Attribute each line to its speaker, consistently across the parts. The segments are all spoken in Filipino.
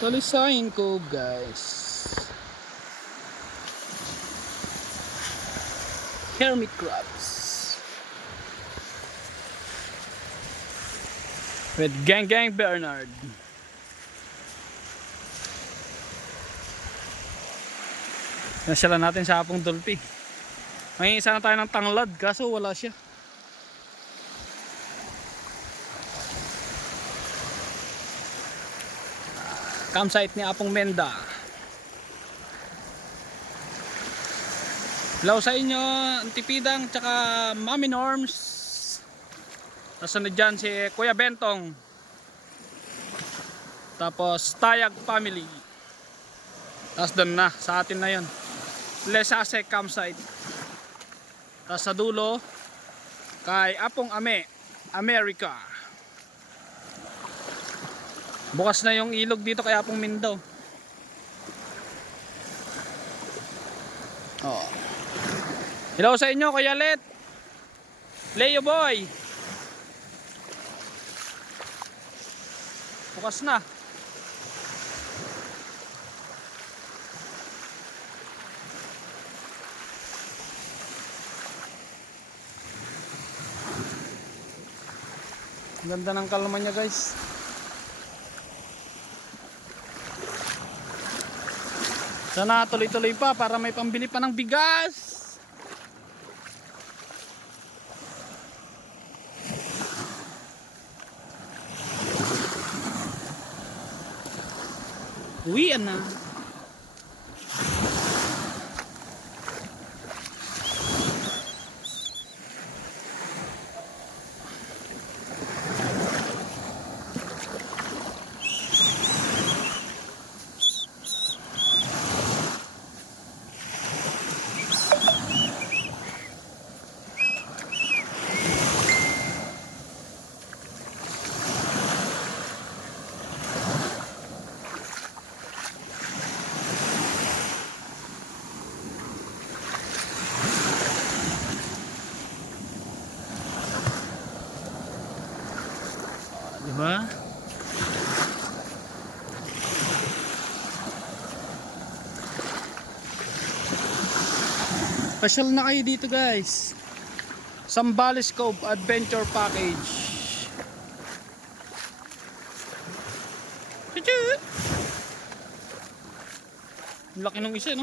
Speaker 1: Salisain ko guys. Hermit crabs. With Gang Gang Bernard. Nasyala natin sa Hapong Dolphy. May isa na tayo ng tanglad kaso wala siya. Campsite ni Apong Menda. Hello sa inyo, Antipidang, tsaka Mami Norms. Ano dyan si Kuya Bentong. Tapos Tayag Family. Tapos doon na, sa atin na yon. Lesase Campsite. Tapos sa dulo, kay Apong Ame, America. Bukas na yung ilog dito kay Apong Mindaw. Oh. Hello sa inyo, Kuya Let. Leo Boy. Bukas na. Ganda ng kalma niya guys. Sana tuloy-tuloy pa para may pambili pa ng bigas. Uwian na. Di ba? Pasyal na kayo dito guys. Sambales Cove Adventure Package. Ang Laki nung isa no?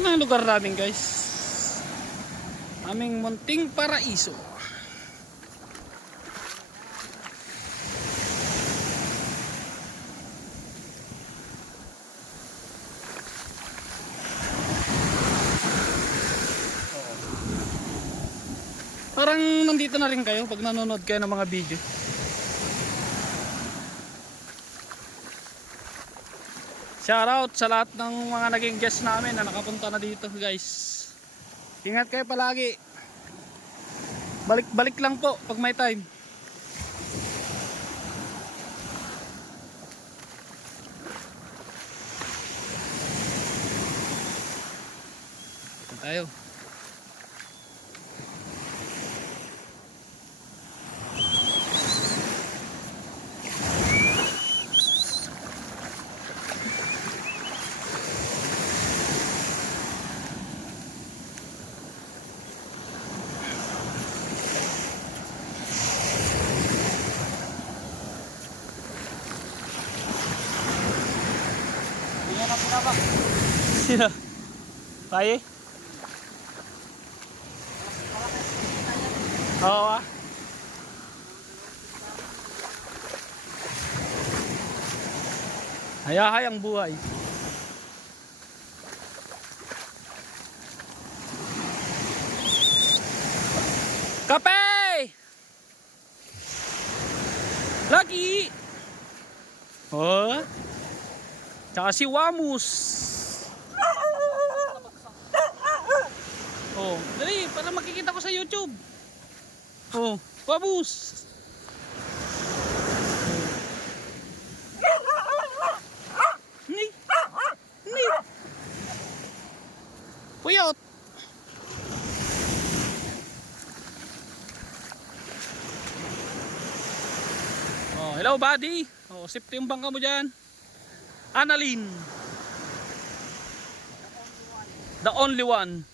Speaker 1: Ano ang lugar namin guys? Aming munting paraiso. Parang nandito na rin kayo pag nanonood kayo ng mga video. Shoutout sa lahat ng mga naging guest namin na nakapunta na dito guys. Ingat kayo palagi. Balik-balik lang po pag may time. Tayo. Sino? Tayo? Oo ờ, ah. Ờ. Hayahay ang buhay. Kape! Lagi! Oh. Ờ. Tsaka si Wamus. Oh, dali, para makikita ko sa YouTube. Oh, Wamus. Ni. Ni. Puyot. Oh, hello buddy. Oh, safety yung bangka mo diyan. Annalyn. The only one.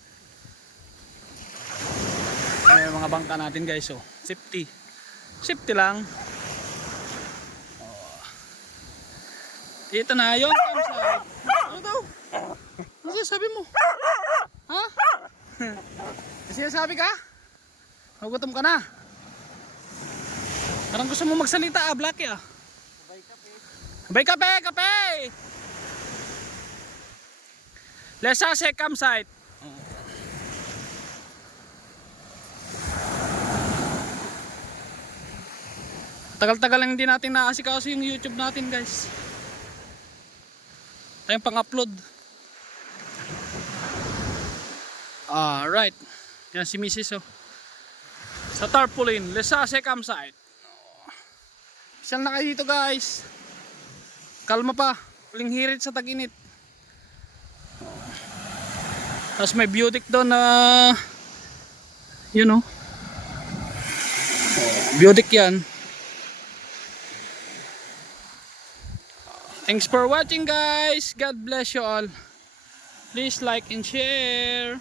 Speaker 1: Ay, mga bangka natin guys oh. Safety. Safety lang. Oh. Ito na yung campsite. Ano daw? Ano sinasabi mo? Ha? Sinasabi ka? Nagutom ka na? Parang gusto mo magsalita ah, Blacky ah. Bay kape, kape! Lesase campsite. Tagal-tagal lang hindi natin naasikaso yung YouTube natin guys. Tayong pang-upload. Alright. Yan si Mrs. Oh. Sa tarpaulin, Lesase campsite. Isang na kayo dito guys. Kalma pa. Huling hirit sa tag-init. Tapos may beauty doon na you know. Beauty yan. Thanks for watching guys. God bless you all. Please like and share.